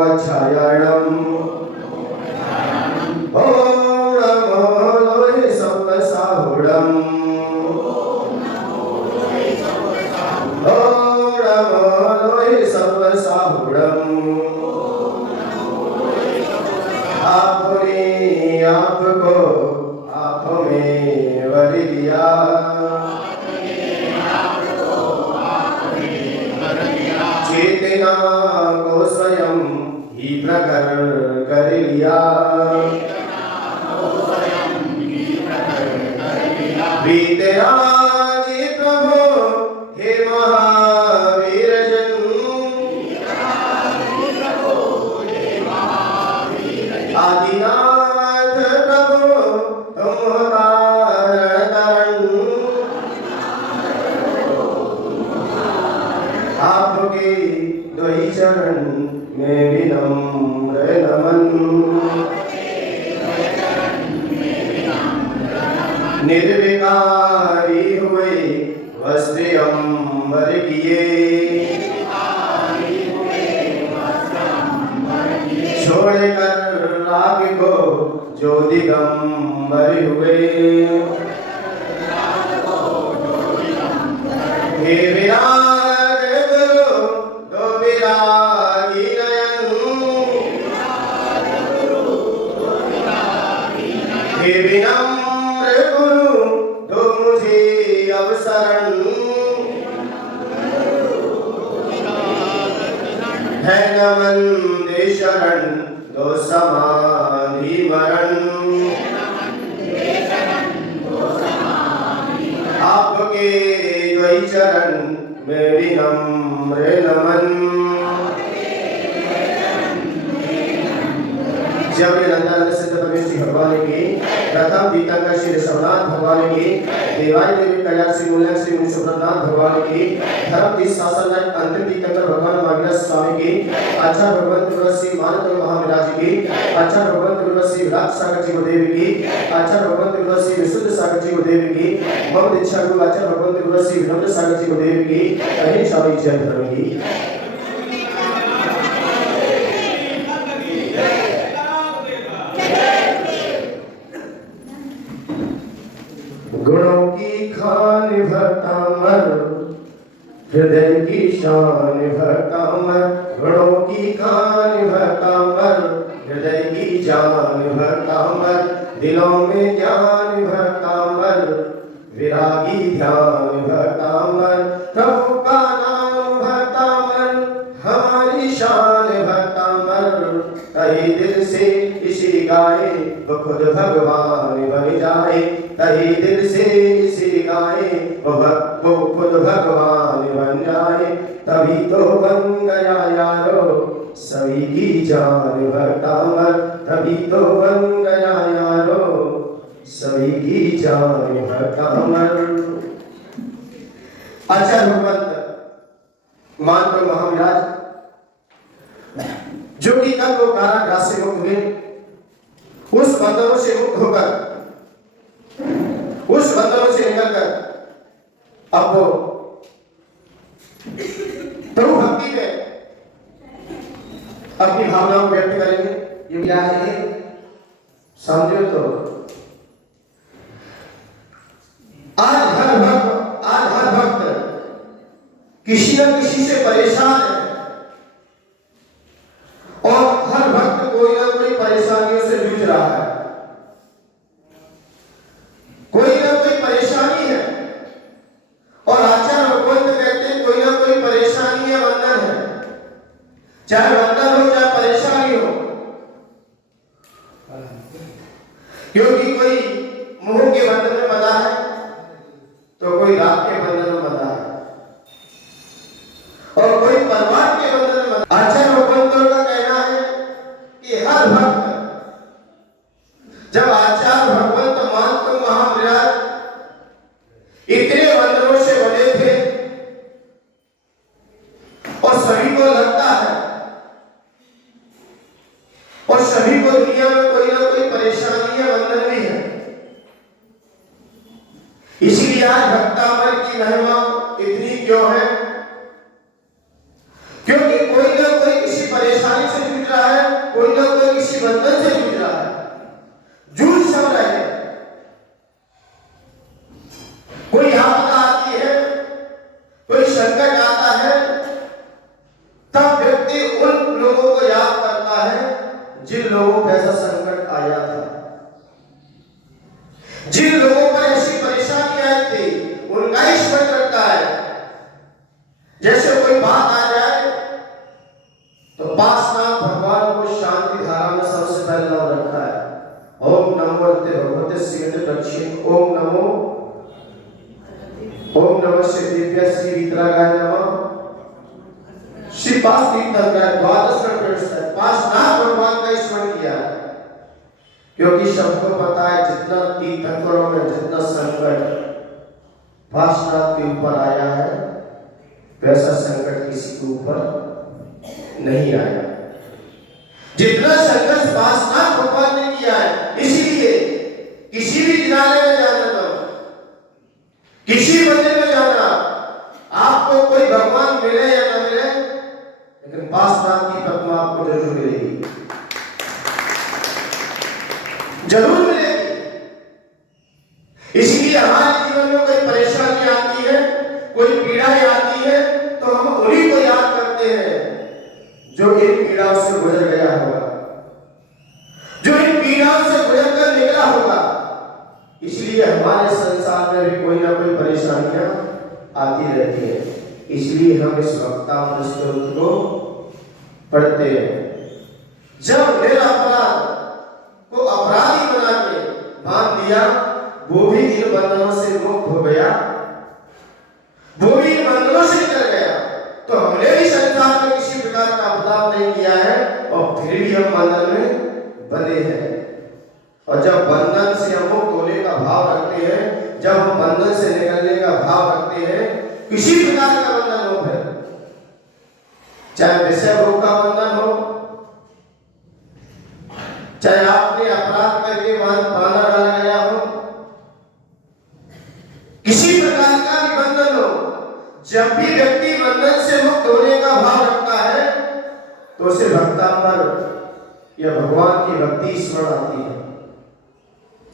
वच्छायाणम् ओम नमो लोहि सप्तसाहुडम् ओम नमो लोहि सप्तसाहुडम् आपने आपको आप में वर लिया चेतना को स्वयं ही प्रकट कर लिया वीतरागी प्रभु हे महावीर जन आदिनाथ प्रभु तुम तारण आपके द्वै चरण में विनम्र नमन निर्विकारी हुए वस्त्र अंबर किए छोड़कर राग को जो दिगंबर हुए हे विराग गुरु दो विरागी नयन हे विनम्र गुरु दो मुझे अवसरण है नमन दे शरण दो समाधि मरण आपके द्वै चरण में विनम्र नमन जब नंदानंद सिद्ध परमेश्वरी भगवान की प्रथम तीर्थंकर श्री ऋषभनाथ भगवान की देवाई देवी कल्याण श्री मूल्य श्री मुनिसुब्रतनाथ भगवान की धर्म तीर्थ शासन अंतिम तीर्थंकर भगवान मार्गदर्शन स्वामी की आचार्य भगवान गुरु श्री मानव महाविराज की आचार्य भगवान गुरु श्री विराट सागर जी देवी की आचार्य भगवान गुरु श्री विशुद्ध सागर जी देवी की मम दीक्षा गुरु आचार्य भगवान गुरु श्री विनम्र सागर जी देवी की अहिं स्वामी जय धर्म की गुणों की खान भरतामर हृदय की शान भरतामर गुणों की खान भरतामर हृदय की जान भरतामर दिलों में ज्ञान भरतामर विरागी ध्यान भरतामर प्रभु का नाम भरतामर हमारी शान भरतामर कहीं दिल से इसी गाए वो खुद भगवान बन जाए कहीं दिल से इसी गाए वो खुद भगवान बन जाए तभी तो बन गया यारो सभी की जान भरतामर तभी तो बन गया यारो सभी की जान भरतामर आचार्य भगवंत मानव महाविराज जो कि कल वो कारागृह से मुक्त हुए उस बंधनों से मुक्त होकर उस बंधनों से निकलकर अब वो प्रभु भक्ति में अपनी भावनाओं को व्यक्त करेंगे ये क्या है समझो तो आज हर भक्त किसी न किसी से परेशान है और हर भक्त कोई ना कोई परेशानियों से जूझ रहा है कोई ना कोई परेशानी है और आचार्य भगवंत कहते हैं कोई ना कोई परेशानी है बंधन है चाहे बंधन हो चाहे परेशानी हो क्योंकि कोई मोह के बंधन में बंधा है तो कोई राग के बंधन में बंधा है और कोई परमात्मा के बंधन में बंधा आचार्य भगवंतों का कहना है कि हर भक्त जब आचार्य भगवंत मानव महाविराज इतने बंधनों से बने थे और सभी को लगता है और सभी को दुनिया में कोई ना कोई परेशानी है बंधन भी है इसीलिए आज भक्तामर की महिमा इतनी क्यों है क्योंकि कोई ना कोई किसी परेशानी से जूझ रहा किसी बंधन से जूझ रहा है, जूझ सब रहे हैं। कोई आपदा आती है, कोई संकट आता है, तब व्यक्ति उन लोगों को याद करता है जिन लोगों पर ऐसा संकट आया था, जिन लोगों पर ऐसी परेशानी आई थी, उनका ही स्मरण करता है। जैसे कोई बात आ जाए तो पार्श्वनाथ भगवान को शांति धारा में सबसे पहले नाम रखा है। ओम नमो भगवते श्री दक्षिण, ओम नमः श्री दिव्य श्री वितरागाय नमः। श्री पास तीर्थंकर द्वादश पार्श्वनाथ भगवान का स्मरण किया, क्योंकि सबको पता है जितना तीर्थंकरों में जितना संकट पार्श्वनाथ के ऊपर आया है, वैसा संकट किसी के ऊपर नहीं आया। जितना संघर्ष पार्श्वनाथ भगवान ने किया है, इसीलिए किसी भी किनारे में जाना, किसी मंदिर में जाना, आपको कोई भगवान मिले या न मिले, लेकिन पार्श्वनाथ की प्रतिमा आपको जरूर मिलेगी, जरूर मिलेगी। इसलिए हमारे जीवन में कोई परेशानी आती है, कोई पीड़ाएं आती है, तो हम उन्हीं को याद करते हैं जो इन पीड़ाओं से गुजर गया होगा, जो इन पीड़ाओं से गुजर कर निकला होगा। इसलिए हमारे संसार में भी कोई ना कोई परेशानियां आती रहती है, इसलिए हम इस वक्तामृत स्तोत्र को पढ़ते हैं। जब निरपराध को अपराधी बना के बांध दिया, वो भी इन बंधनों से मुक्त हो गया, वो भी इन बंधनों से निकल गया। तो हमने भी संसार में किसी प्रकार का अपराध नहीं किया है, और फिर भी हम बंधन में बंधे हैं। और जब बंधन से हम मुक्त होने का भाव रखते हैं, जब हम बंधन से निकलने का भाव रखते हैं, किसी प्रकार का बंधन हो, फिर चाहे विषय भोग का बंधन हो, चाहे आपने अपराध करके बांधा डाला गया हो, किसी प्रकार का भी बंधन हो, जब भी व्यक्ति बंधन से मुक्त होने का भाव रखता है, तो उसे भक्तांबर या भगवान की भक्ति स्मरण आती है।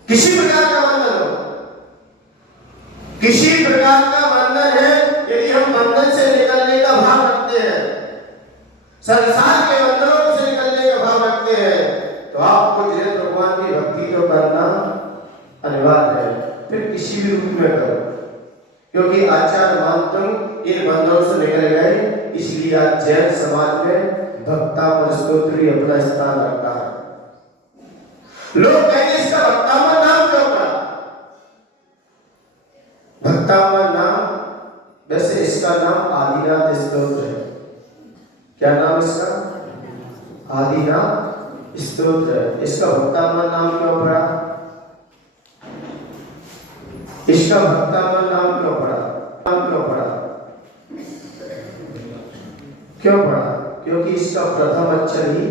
किसी प्रकार का बंधन हो, किसी प्रकार का बंधन है, यदि हम बंधन से निकलने का भाव रखते हैं, संसार के बंधनों से निकलने का भाव रखते हैं, तो आपको जिनेन्द्र भगवान की भक्ति तो करना अनिवार्य है, फिर किसी भी रूप में करो, क्योंकि आचार्य मानतंग इन बंधनों से निकल गए। इसलिए आज जैन समाज में भक्तामृत स्तोत्र ही अपना स्थान रखता है। लोग कहते इसका भक्तामृत नाम क्यों पड़ा? भक्तामृत नाम, वैसे इसका नाम आदिनाथ स्तोत्र है। क्या नाम इसका? आदिनाथ स्तोत्र है। इसका भक्तामृत नाम क्यों पड़ा? इसका भक्तामृत नाम क्यों पड़ा? क्यों पड़ा? क्योंकि इसका प्रथम अक्षर ही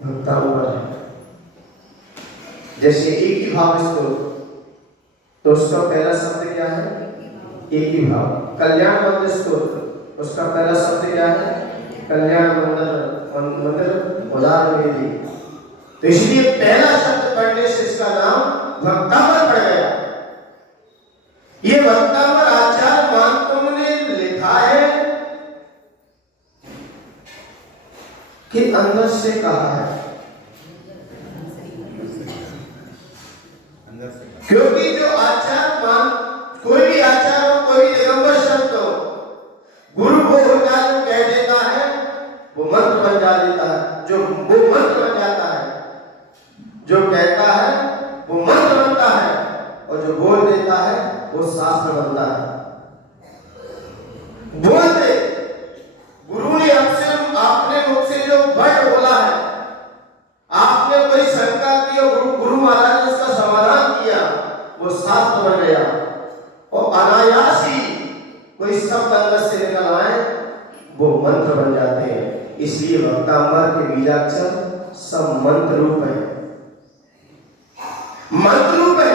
भक्तामृत है। जैसे एक ही भाव स्तोत्र, तो उसका पहला शब्द क्या है? एक ही भाव। कल्याण मंदिर स्तोत्र, उसका पहला शब्द क्या है? कल्याण मंदिर उदार वेदी। तो इसलिए पहला शब्द पढ़ने से इसका नाम भक्तामृत पड़ गया। ये भक्तामृत आचार्य मानतुंग ने लिखा है कि अंदर से कहा है, क्योंकि जो आचार्य मान, कोई भी आचार्य हो, कोई भी दिगंबर शब्द हो, गुरु वो होता है जो कह देता है, वो मंत्र बन जाता है, जो वो मंत्र बन जाता है, जो कहता है वो मंत्र बनता है, और जो बोल देता है वो शास्त्र बनता है। बोल दे, गुरु ने आपसे, आपने मुझसे जो वर्ण बोला है, आपने कोई शंका की और गुरु महाराज ने उसका समाधान किया, वो शास्त्र बन गया। और अनायास ही कोई शब्द अंदर से निकल आए, वो मंत्र बन जाते हैं। इसलिए भक्तामृत के बीजाक्षर सब मंत्र रूप है, मंत्र रूप है।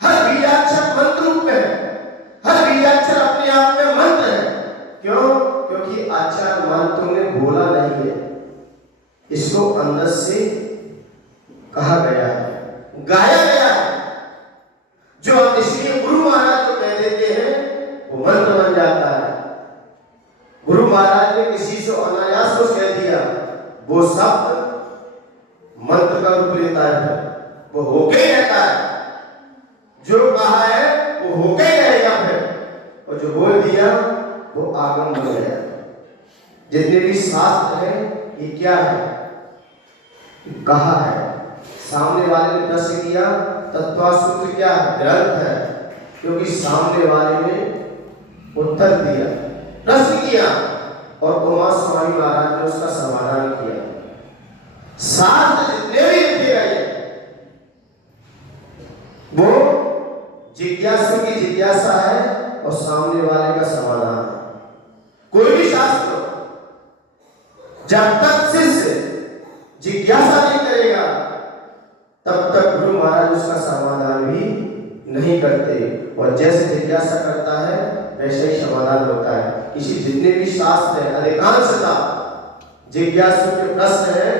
हर बीजाक्षर मंत्र रूप है, हर बीजाक्षर अपने आप में मंत्र है। क्यों? क्योंकि आचार्य मानतुंग ने बोला नहीं है, इसको अंदर से कहा गया है, गाया गया है। जो हम इसलिए गुरु महाराज को कह देते हैं वो मंत्र बन जाता है। गुरु महाराज ने किसी से अनायास को कह दिया, वो शब्द मंत्र का रूप लेता है, वो होके ही रहता है। जो कहा है वो होके ही रहेगा फिर, और जो बोल दिया वो आगम बन गया। जितने भी शास्त्र हैं ये क्या है, कहा है। सामने वाले ने प्रश्न किया, तत्वसूत्र क्या है, ग्रंथ है, क्योंकि सामने वाले ने उत्तर दिया, प्रश्न किया और उमा स्वामी महाराज ने उसका समाधान किया। शास्त्र जितने भी लिखे गए वो जिज्ञासु की जिज्ञासा है और सामने वाले का समाधान है। कोई भी शास्त्र जब तक शिष्य जिज्ञासा नहीं करेगा तब तक गुरु महाराज उसका समाधान भी नहीं करते, और जैसे जिज्ञासा करता है वैसे ही समाधान होता है। इसी जितने भी शास्त्र है अधिकांशता जिज्ञासु के प्रश्न है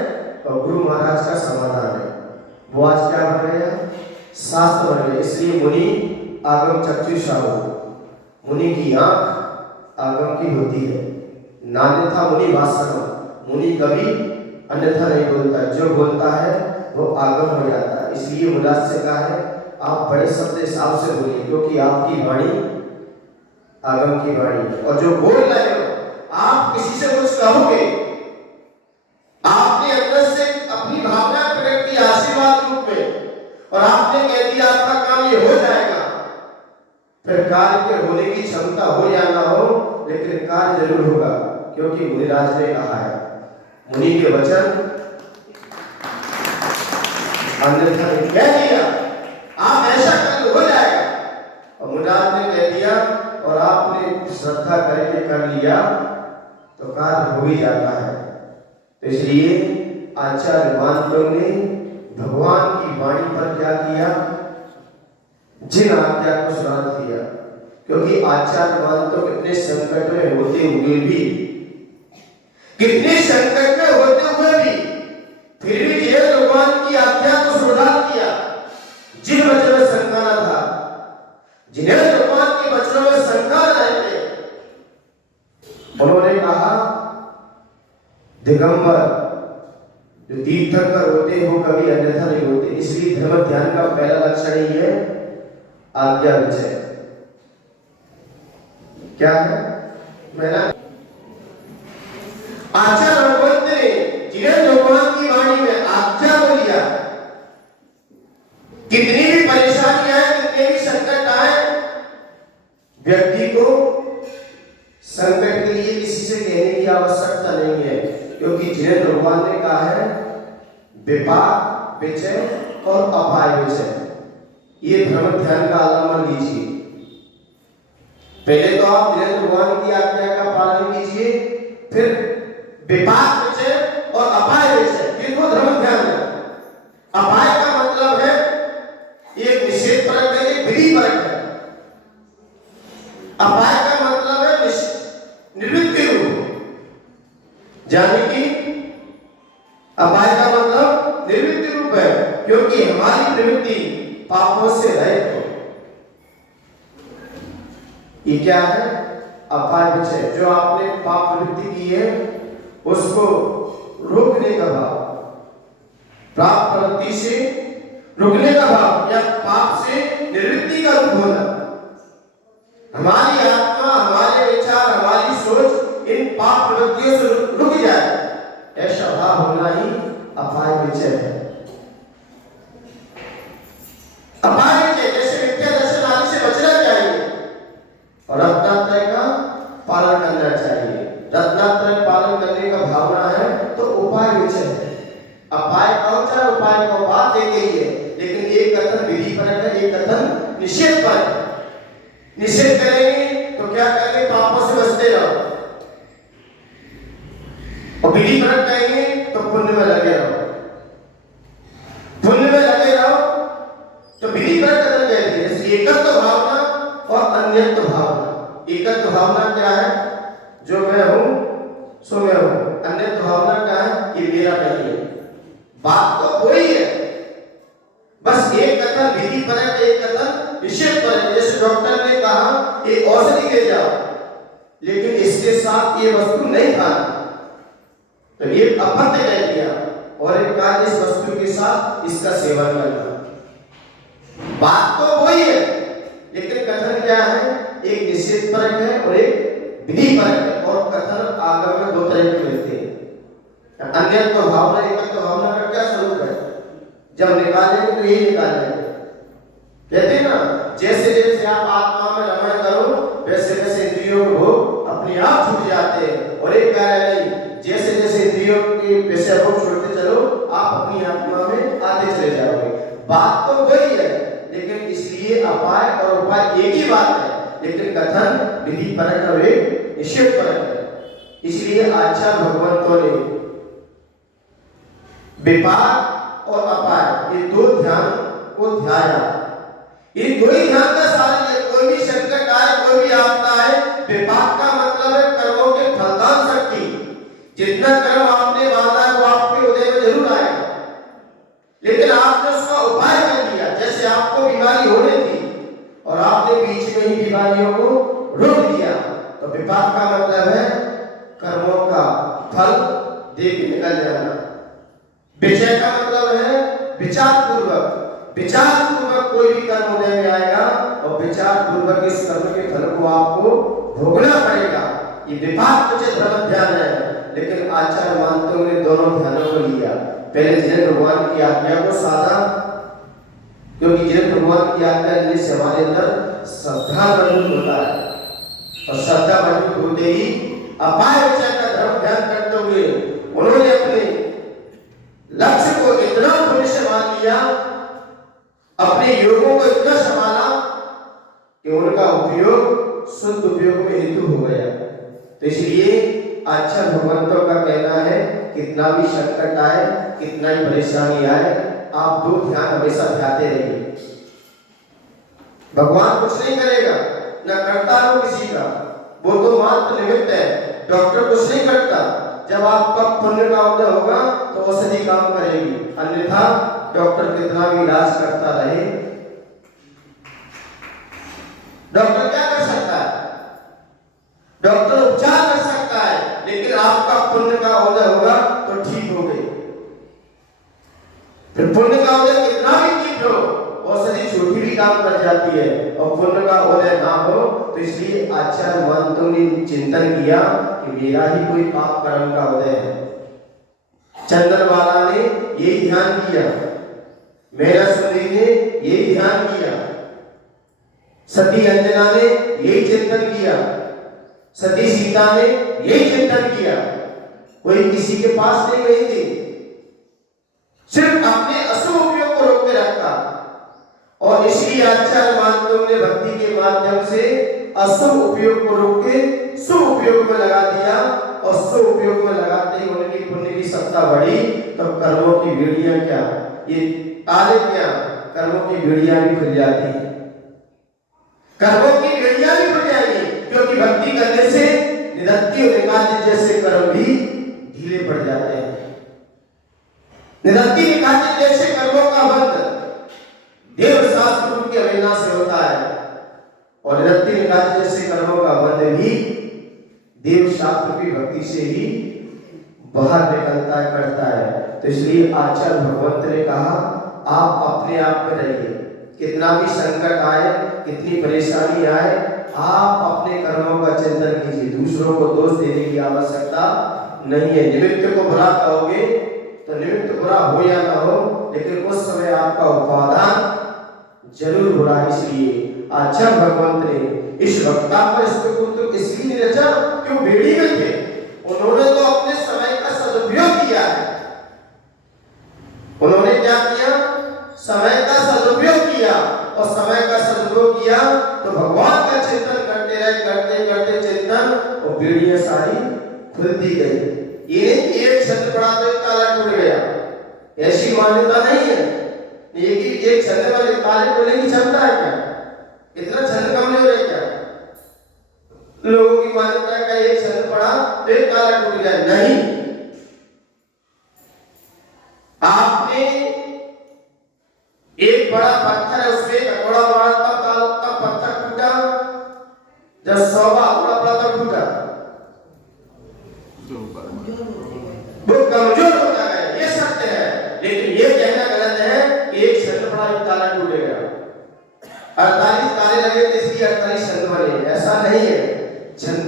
और गुरु महाराज का समाधान है। वो आज क्या बन गया, शास्त्र बन गया। इसलिए मुनि आगम चक्षुषा हो, मुनि की आंख आगम की होती है। नान्यथा मुनि भाषण, मुनि कभी अन्यथा नहीं बोलता, जो बोलता है वो आगम हो जाता है। इसलिए मुराद से कहा है आप बड़े शब्द हिसाब से बोलिए, क्योंकि आपकी वाणी आगम की वाणी है। और जो बोल रहे हो, आप किसी से कुछ कहोगे, आपने अंदर से अपनी भावना प्रकट की आशीर्वाद रूप में, और आपने कह दिया आपका काम ये हो जाएगा, फिर कार्य के होने की क्षमता हो या ना हो, लेकिन कार्य जरूर होगा, क्योंकि मुनिराज ने कहा है। मुनि के वचन अन्यथा कह दिया, आप ऐसा कर हो जाएगा, और मुनिराज ने कह दिया और आपने श्रद्धा करके कर लिया तो कार्य हो ही जाता है। तो इसलिए आचार्य मानव ने भगवान की वाणी पर क्या किया, जिन आज्ञा को श्रद्धा किया, क्योंकि आचार्य मानव कितने संकट में होते हुए भी, कितने संकट में होते हुए भी फिर भी जिन्हें भगवान की आज्ञा को श्रद्धा किया, जिन वचनों में शंका न था, जिन्हें भगवान के वचनों में शंका रहते, उन्होंने कहा दिगंबर जो तीर्थंकर होते हो कभी अन्यथा नहीं होते। इसलिए धर्म ध्यान का पहला लक्षण ही है आज्ञा विजय। क्या है, मैंने आचार्य भगवंत ने जिन्हें भगवान की वाणी में आज्ञा को लिया, कितनी भी परेशानियां आए, कितने भी संकट आए, व्यक्ति को संकट के लिए किसी से कहने की आवश्यकता नहीं है, क्योंकि जिन्हें भगवान ने कहा है विपाक विजय और अपाय विजय, ये धर्म ध्यान का आलम्बन लीजिए। पहले तो आप जिन्हें भगवान की आज्ञा का पालन कीजिए, फिर विपाक विजय और अपाय विजय, ये दो धर्म ध्यान है। अपाय का मतलब है एक निषेध परक है, एक विधि परक है। अपाय का मतलब है निवृत्ति रूप, यानी कि अपाय का मतलब निवृत्ति रूप है, क्योंकि हमारी प्रवृत्ति पापों से रहित हो। ये क्या है, अपाय विजय। जो आपने पाप प्रवृत्ति की है उसको रोकने का भाव, प्राप्त प्रवृत्ति से रुकने का भाव, या पाप से निवृत्ति का रूप होना। हमारी आत्मा, हमारे विचार, हमारी सोच इन पाप प्रवृत्तियों से रुक जाए, ऐसा भाव होना ही अपाय विजय है। अपाय विजय जैसे मिथ्या दर्शन आदि से बचना चाहिए और रत्नात्रय का पालन करना चाहिए। रत्नात्रय पालन करने का भावना है तो उपाय विजय है। अपाय का चाहे उपाय का बात एक ही है, लेकिन एक कथन विधि परक है, एक कथन निषेध परक है। निषेध करेंगे तो क्या करेंगे, पापों से बचते रहो, और विधि परक करेंगे तो पुण्य में लगे रहो। पुण्य में लगे रहो तो विधि परक कथन कहते हैं। इसलिए एकत्व भावना और अन्यत्व भावना। एकत्व भावना क्या है, जो मैं हूं सो मैं हूं। अन्यत्व भावना क्या है, ये देना चाहिए। बात तो वही है, बस एक कथन विधि परक, एक कथन विषय परक। जैसे डॉक्टर ने कहा एक औषधि ले जाओ, लेकिन इसके साथ ये वस्तु नहीं खाना, तो ये अपत्य कह दिया, और एक कहा इस वस्तु के साथ इसका सेवन करना। बात तो वही है, लेकिन कथन क्या है, एक निषेध परक है और एक विधि परक है। और कथन आगम में दो तरह के मिलते हैं। अन्यत्व भावना, एकत्व भावना का क्या स्वरूप है, जब निकालेंगे तो यही निकालेंगे। कहते हैं ना, जैसे जैसे आप आत्मा में रमण करो वैसे वैसे इंद्रियों को अपने आप छूट जाते हैं। और एक कह रहे नहीं, जैसे जैसे इंद्रियों के विषय को छोड़ते चलो आप अपनी आत्मा में आते चले जाओगे। बात तो वही है, लेकिन इसलिए अपाय और उपाय एक ही बात है, लेकिन कथन विधि परक और एक निषेध परक है। इसलिए आचार्य भगवंतों ने विपाक और अपाय ये दो ध्यान को ध्याया। ये दो ही ध्यान का साधन है। कोई भी संकट आए, कोई भी आपदा आए, विपाक का मतलब है कर्मों के फलदान शक्ति। जितना कर्म आपने बांधा है वो आपके उदय में जरूर आएगा, लेकिन आपने उसका उपाय कर दिया। जैसे आपको बीमारी होने थी और आपने बीच में ही बीमारियों को रोक दिया, तो विपाक का मतलब है कर्मों का फल देख निकल जाना। विजय का मतलब है विचार पूर्वक कोई भी कर्म उदय में आएगा और विचार पूर्वक इस कर्म के फल को आपको भोगना पड़ेगा। ये विपाक उचित धर्म ध्यान है, लेकिन आचार्य मानते हुए दोनों ध्यानों को लिया। पहले जिन भगवान की आज्ञा को साधा, क्योंकि जिन भगवान की आज्ञा लेने से हमारे अंदर श्रद्धा मजबूत होता है, और श्रद्धा मजबूत होते ही अपाय विचार का धर्म ध्यान करते हुए उन्होंने अपने लक्ष्य को इतना पुण्य से मान लिया, अपने योगों को इतना संभाला कि उनका उपयोग शुद्ध उपयोग में हेतु हो गया। तो इसलिए अच्छा भगवंतों का कहना है, कितना भी संकट आए, कितना ही परेशानी आए, आप दो ध्यान हमेशा ध्याते रहिए। भगवान कुछ नहीं करेगा, न करता हो किसी का, वो तो मात्र निमित्त है। डॉक्टर कुछ नहीं करता, जब आपका पुण्य का उदय होगा तो औषधि काम करेगी, अन्यथा डॉक्टर कितना भी इलाज करता रहे, डॉक्टर क्या कर सकता है? डॉक्टर उपचार कर सकता है, लेकिन आपका पुण्य का उदय होगा तो ठीक हो गई। फिर पुण्य का उदय कितना भी ठीक हो, औषधि छोटी भी काम कर जाती है, और पुण्य का उदय ना हो तो इसलिए आचार्य महंतों ने चिंतन किया कि मेरा ही कोई पाप कर्म का उदय है। चंदनवाला ने यही ध्यान किया, मेरा सुंदरी ने यही ध्यान किया, सती अंजना ने यही चिंतन किया, सती सीता ने यही चिंतन किया। कोई किसी के पास नहीं गई थी, सिर्फ अपने अशुभ उपयोग को रोक के रखा। और इसलिए आचार्य महंतों ने भक्ति के माध्यम से अशुभ उपयोग को रोक के शुभ उपयोग में लगा दिया, और शुभ उपयोग में लगाते ही उनकी पुण्य की सत्ता बढ़ी। तो कर्मों की बेड़ियां क्या, ये ताले क्या, कर्मों की बेड़ियां भी खुल जाती है, कर्मों की बेड़ियां भी खुल जाएंगी, क्योंकि भक्ति करने से निरत्ति और निकाती जैसे कर्म भी ढीले पड़ जाते हैं। निरत्ति निकाती जैसे कर्मों का बंध देव शास्त्र की अवहेलना से होता है, और निरत्ति निकाती जैसे कर्मों का बंध भी देव शास्त्र की भक्ति से ही बाहर निकलता है, करता है। तो इसलिए आचार्य भगवंत ने कहा आप अपने आप में रहिए, कितना भी संकट आए, कितनी परेशानी आए, आप अपने कर्मों का चिंतन कीजिए, दूसरों को दोष देने की आवश्यकता नहीं है। निमित्त को बुरा कहोगे तो निमित्त बुरा हो या ना हो, लेकिन उस समय आपका उपादान जरूर बुरा। इसलिए आचार्य भगवंत ने इस वक्ता पर स्तुति इसलिए रचा कि वो बेड़ी में थे, उन्होंने तो अपने समय का सदुपयोग किया है। उन्होंने क्या किया? समय का सदुपयोग किया, और समय का सदुपयोग किया तो भगवान का चिंतन करते रहे, करते करते चिंतन, और बेड़ियां सारी खुलती गई। ये एक छंद पड़ा तो ताला टूट गया, ऐसी मान्यता नहीं है। एक छंद वाले ताले टूटने की क्षमता है क्या? इतना छंद कमजोर है क्या? लोगों की मान्यता का एक छंद पड़ा तो एक ताला टूट गया, नहीं।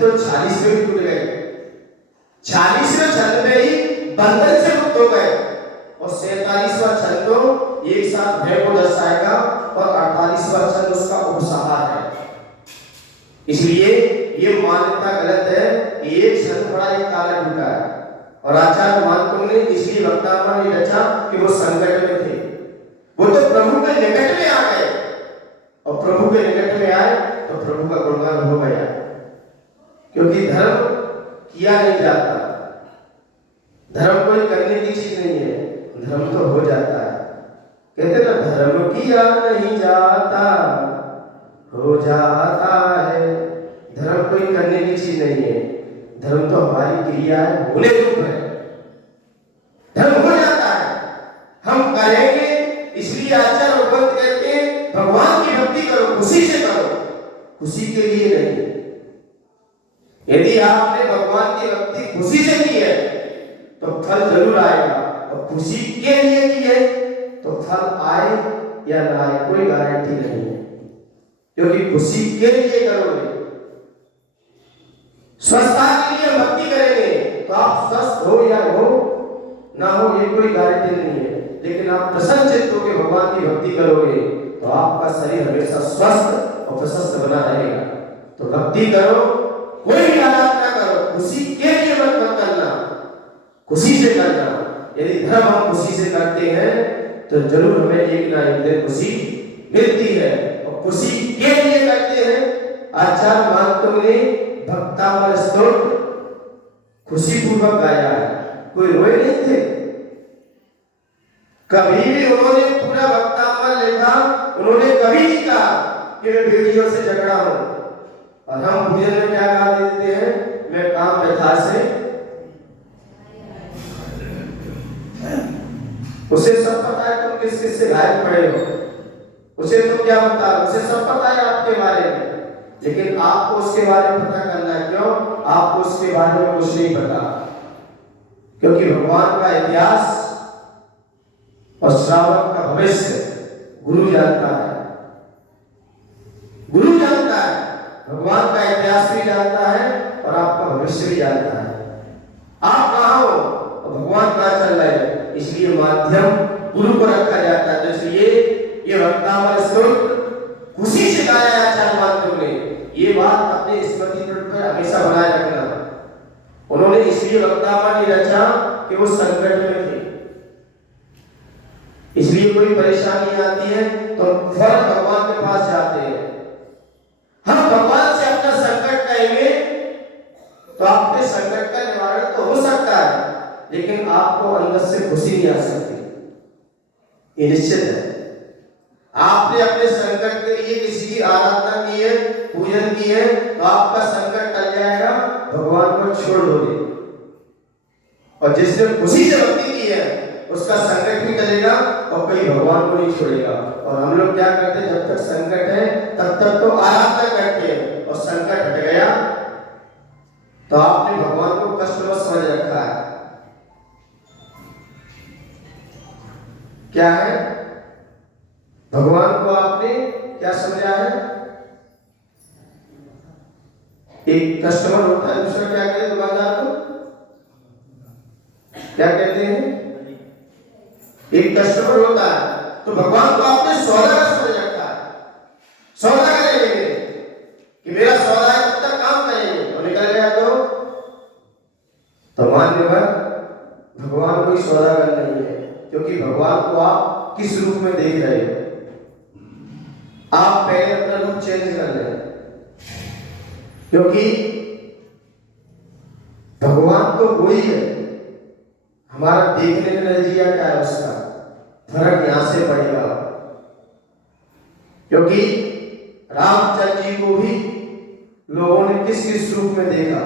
तो 40 में भी टूट गए, 40वें क्षण में ही बंधन से मुक्त हो गए, और 47वां क्षण तो एक साथ भय को दर्शाएगा, और 48वां क्षण उसका उपसंहार है। इसलिए ये मान्यता गलत है कि एक क्षण बड़ा एक ताला टूटा है, और आचार्य मानतों ने इसलिए वक्तात्मा ने रचा कि वो संकट में थे, वो तो प्रभु के निकट में आ गए, और प्रभु के निकट में आए तो प्रभु का गुणगान हो गया, क्योंकि धर्म किया नहीं जाता, धर्म कोई करने की चीज नहीं है, धर्म तो हो जाता है। कहते ना, धर्म किया नहीं जाता हो जाता है। धर्म कोई करने की चीज नहीं है, धर्म तो हमारी क्रिया है, होने रूप है, धर्म हो जाता है, हम करेंगे। इसलिए आचार्य और भक्त कहते हैं भगवान की भक्ति करो, खुशी से करो, खुशी के लिए नहीं। यदि आपने भगवान की भक्ति खुशी से की है तो फल जरूर आएगा, और खुशी के लिए की है तो फल आए या ना आए कोई गारंटी नहीं है, क्योंकि खुशी के लिए करोगे। स्वस्थता के लिए भक्ति करेंगे तो आप स्वस्थ हो या हो ना हो ये कोई गारंटी नहीं है, लेकिन आप प्रसन्न चित्त होकर भगवान की भक्ति करोगे तो आपका शरीर हमेशा स्वस्थ और प्रशस्त बना रहेगा। तो भक्ति करो, कोई भी आराधना करो, खुशी के लिए मत करना, खुशी से करना। यदि धर्म हम खुशी से करते हैं तो जरूर हमें एक ना एक दिन खुशी मिलती है, और खुशी के लिए करते हैं। आचार्य मानतों ने भक्तामर स्तोत्र खुशी पूर्वक गाया है, कोई रोए नहीं थे। कभी भी उन्होंने पूरा भक्तामर लिखा, उन्होंने कभी नहीं कहा कि मैं बेटियों से झगड़ा हूं। और हम भजन में क्या गा देते हैं, मैं काम व्यथा से, उसे सब पता है तुम किस किस से घायल पड़े हो, उसे तुम क्या बता, उसे सब पता है आपके बारे में, लेकिन आपको उसके बारे में पता करना है। क्यों? आपको उसके बारे में कुछ नहीं पता, क्योंकि भगवान का इतिहास और श्रावक का भविष्य गुरु जानता है, गुरु जानता है, भगवान का इतिहास भी जानता है और आपका भविष्य भी जानता है। आप कहाँ हो और भगवान कहाँ चल रहे हैं, इसलिए माध्यम गुरु को रखा जाता है। तो इसलिए ये भक्तामर स्तोत्र खुशी से गाया आचार्य मानतों ने, ये बात अपने स्मृति पर हमेशा बनाए रखना। उन्होंने इसलिए भक्तामर नहीं रचा कि वो संकट में थे, इसलिए कोई परेशानी आती है तो फौरन भगवान के पास जाते हैं। हम भगवान से अपना संकट कहेंगे तो आपके संकट का निवारण तो हो सकता है, लेकिन आपको अंदर से खुशी नहीं आ सकती, ये निश्चित है। आपने अपने संकट के लिए किसी की आराधना की है, पूजन की है, तो आपका संकट टल जाएगा, भगवान को छोड़ दोगे। और जिसने खुशी से भक्ति की है उसका संकट भी टलेगा और कोई भगवान को नहीं छोड़ेगा। और हम लोग क्या करते हैं, जब तक संकट है तब तक तो आराधना करते हैं, और संकट हट गया तो आपने भगवान को कष्टवश समझ रखा है। क्या है? भगवान को आपने क्या समझा है? एक कस्टमर होता है, दूसरा क्या कहते हैं दुकानदार को? क्या कहते हैं? एक कस्टमर होता है, तो भगवान को आपने सौदा का समझ रखा है। सौदा करेंगे कि मेरा सौदा है, तब तक काम करेंगे, और निकल गया तो मान्यवर भगवान कोई सौदागर नहीं है, क्योंकि भगवान को आप किस रूप में देख रहे हो। आप पहले अपना रूप चेंज कर लें, क्योंकि भगवान तो वही है, हमारा देखने का नजरिया क्या है, उसका फर्क यहां से पड़ेगा। क्योंकि रामचंद्र जी को भी लोगों ने किस किस रूप में देखा,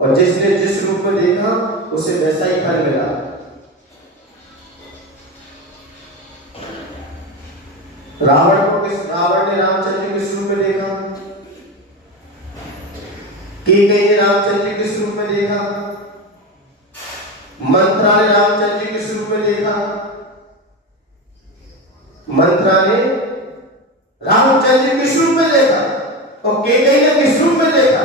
और जिसने जिस रूप में देखा उसे वैसा ही फल मिला। रावण ने रामचंद्र जी किस रूप में देखा, कैकेयी ने रामचंद्र जी किस रूप में देखा, मंत्रा ने रामचंद्र जी किस रूप में देखा, मंत्रा ने रामचंद्र जी किस रूप में देखा, और कैकेयी ने किस रूप में देखा।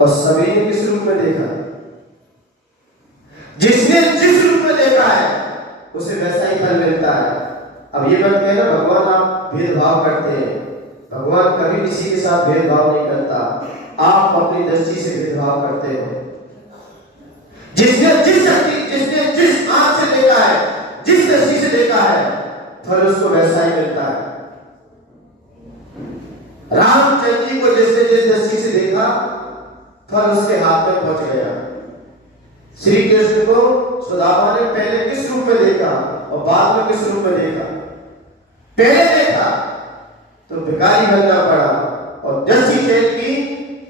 और सभी ने किस रूप में देखा? जिसने जिस रूप में देखा है उसे वैसा ही फल मिलता है। अब ये मत कहना भगवान आप भेदभाव करते हैं। भगवान कभी किसी के साथ भेदभाव नहीं करता। आप अपनी दृष्टि से भेदभाव करते हो। जिसने जिस आंख से देखा है, जिस दृष्टि से देखा है, फल उसको वैसा ही मिलता है। रामचंद्र जी को जिसने जिस दृष्टि से देखा, फल उसके हाथ में पहुंच गया। श्री कृष्ण को सुदामा ने पहले किस रूप में देखा और बाद में किस रूप में देखा? पहले देखा तो भिखारी बनना पड़ा और दृष्टि चेंज की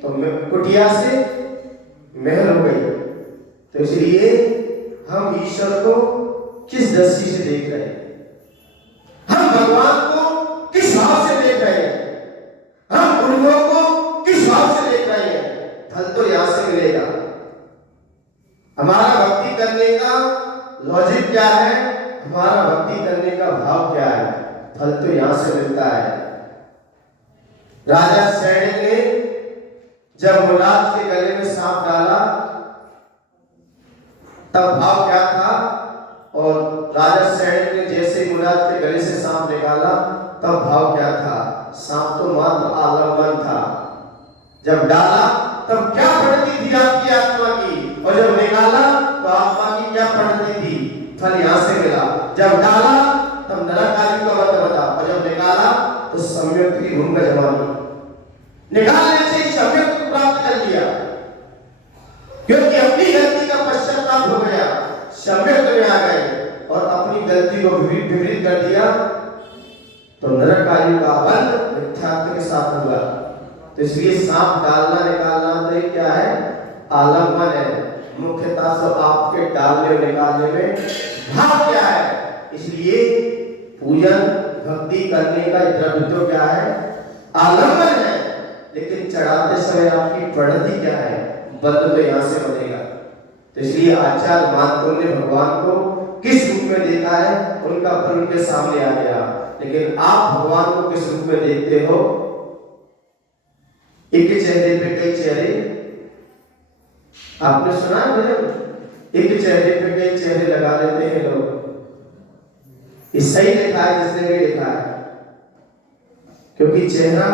तो कुटिया से महल हो गई। तो इसलिए हम ईश्वर को किस दृष्टि से देख रहे हैं? हम भगवान को किस भाव से देख रहे हैं? हम गुरुओं को किस भाव से देख रहे हैं? फल तो यहां से मिलेगा। हमारा भक्ति करने का लॉजिक क्या है? हमारा भक्ति करने का भाव क्या है? फल तो यहां से मिलता है। राजा सैनिक ने जब मुराद के गले में सांप डाला तब भाव क्या था? और राजा सैनिक ने जैसे मुराद के गले से सांप निकाला तब भाव क्या था? सांप तो मात्र आलम्बन था। जब डाला तब क्या पड़ती थी आपकी आत्मा की, और जब निकाला तो आत्मा की क्या पड़ती थी? फल यहां से मिला। जब डाला तब नरक आदि का मतलब बता, और जब निकाला तो सम्यक की भूमि का जमा दी। निकालने से सम्यक को प्राप्त कर लिया, क्योंकि अपनी गलती का पश्चाताप हो गया, सम्यक में आ गए और अपनी गलती को विपरीत कर दिया तो नरक आयु का बंध मिथ्यात्व के साथ हुआ। तो इसलिए सांप डालना निकालना तो क्या है? आलम्बन है। मुख्यतः सब आपके डालने और निकालने में भाव क्या है? इसलिए पूजन भक्ति करने का द्रव्य तो क्या है? आलम्बन है। लेकिन चढ़ाते समय आपकी प्रणति क्या है? बंध तो यहां से बनेगा। तो इसलिए आचार्य मानकों ने भगवान को किस रूप में देखा है, उनका फल उनके सामने आ गया। लेकिन आप भगवान को किस रूप में देखते हो? एक चेहरे पे कई चेहरे, आपने सुना है भजन? एक चेहरे पे कई चेहरे लगा लेते हैं लोग। ये सही लिखा है जिसने भी लिखा है, क्योंकि चेहरा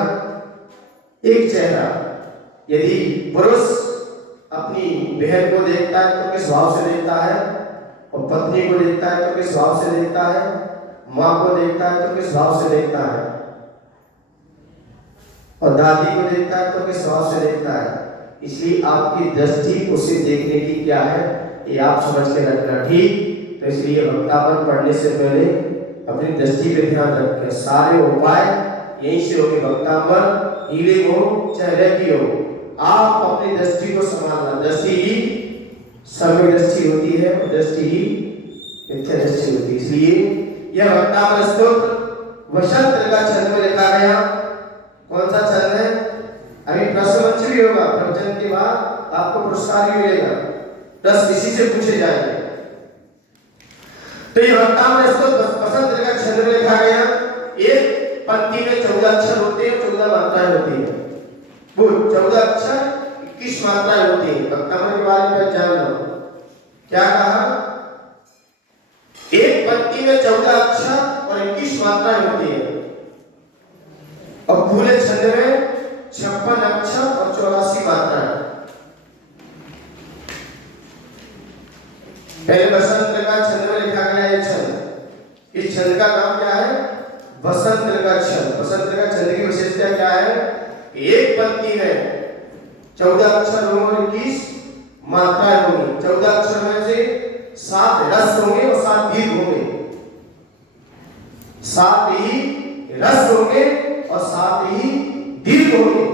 एक चेहरा, यदि पुरुष अपनी बहन को देखता है तो किस भाव से देखता है, और पत्नी को देखता है तो किस भाव से देखता है, माँ को देखता है तो किस भाव से देखता है, और दादी को देखता है तो किस भाव से देखता है। इसलिए आपकी दृष्टि उसे देखने की क्या है, ये आप समझ के रखना। ठीक, तो इसलिए वक्तावन पढ़ने से पहले अपनी दृष्टि पे ध्यान रखें। सारे उपाय यहीं से होगी। वक्तावन हीलिंग हो चाहे की हो, आप अपनी दृष्टि को संभालना। दृष्टि ही सम्यक दृष्टि होती है और दृष्टि ही मिथ्या दृष्टि होती है। इसलिए यह वक्तावन स्तोत्र वसंत का छंद में लिखा गया। कौन सा छंद है? अभी प्रश्न मंच भी होगा, प्रवचन के बाद आपको पुरस्कार भी मिलेगा, प्रश्न इसी से पूछे जाएंगे। तो ये वक्तावन स्तोत्र वसंत का छंद में लिखा गया। एक पंक्ति में 14 अक्षर होते हैं, 14 मात्राएं होती है। वो 14 अक्षर 21 मात्राएं होती है। वक्तावन के बारे में जान लो। क्या कहा? एक पंक्ति में 14 अक्षर और 21 मात्राएं होती है, और पूरे छंद में 56 अक्षर और 84 मात्राएं। पहले बसंत का छंद में लिखा गया ये छंद। इस छंद का नाम क्या है? बसंत का छंद। बसंत का छंद की विशेषता क्या है? एक पंक्ति में 14 अक्षर होंगे और 21 मात्राएं होंगी। 14 अक्षर में से 7 रस होंगे और 7 दीर्घ होंगे। 7 ही रस होंगे और 7 ही दीर्घ होंगे,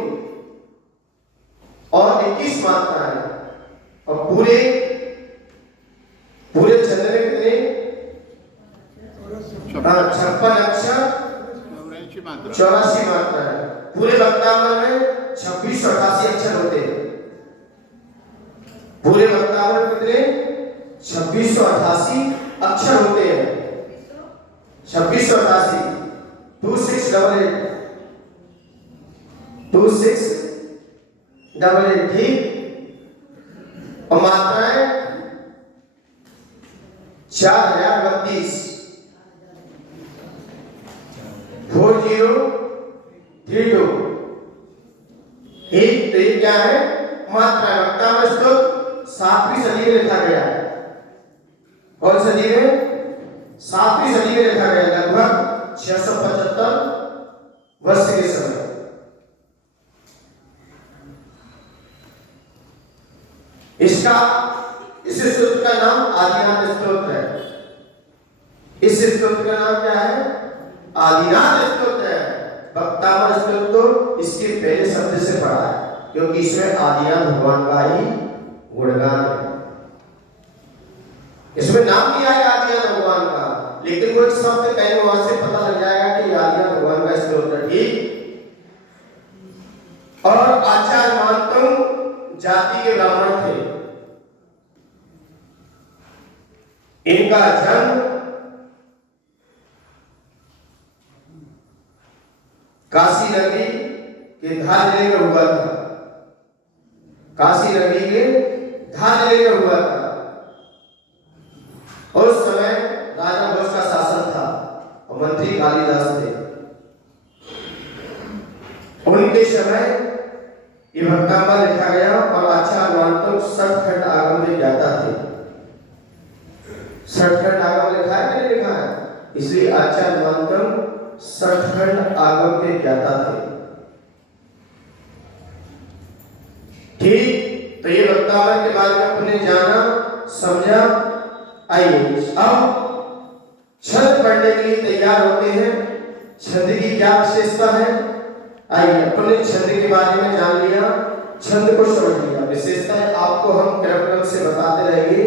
और 21 मात्राएं। और पूरे छंद में कितने? 56 अक्षर 84 मात्राएं। पूरे वक्तावन में 2688 अक्षर होते हैं। पूरे वक्तावन में कितने? 2688 अक्षर होते हैं। 2688 2688 2688 ठीक। और मात्राएं 4032 4032 एक। तो ये क्या है? मात्रा। वक्तामर स्तोत्र 7वीं सदी में लिखा गया है। कौन सदी में? 7वीं सदी में लिखा गया, लगभग 675 वर्ष के समय। इस स्तोत्र का नाम आदिनाथ स्तोत्र है। इस स्तोत्र का नाम क्या है? आदिनाथ स्तोत्र है। वक्तामर स्तोत्र तो इसके पहले शब्द से पढ़ा है, क्योंकि इसमें आदिनाथ भगवान का ही गुणगान है। इसमें नाम नहीं आएगा आदिनाथ भगवान का, लेकिन वो एक शब्द कहीं वहां से पता लग जाएगा कि आदिनाथ भगवान का स्तोत्र। ठीक। और आचार्य मानतुंग जाति के ब्राह्मण थे। इनका जन्म काशी नगरी के धार जिले में हुआ था। काशी नगरी के धार जिले में हुआ था। और उस समय राजा भोज का शासन था और मंत्री कालिदास थे। उनके समय ये भक्तामर लिखा गया और आचार्य मानतुंग 60 खंड आगम में ज्ञाता थे। 60 खंड आगम लिखा है कि नहीं लिखा है? इसलिए आचार्य मानतुंग 60 खंड आगम के ज्ञाता थे। ठीक। तो ये वक्तामर के बारे में अपने जाना समझा। आइए अब छंद पढ़ने के लिए तैयार होते हैं। छंद की क्या विशेषता है? आइए अपने छंद के बारे में जान लिया, छंद को समझ लिया। विशेषता है आपको हम क्रम से बताते रहेंगे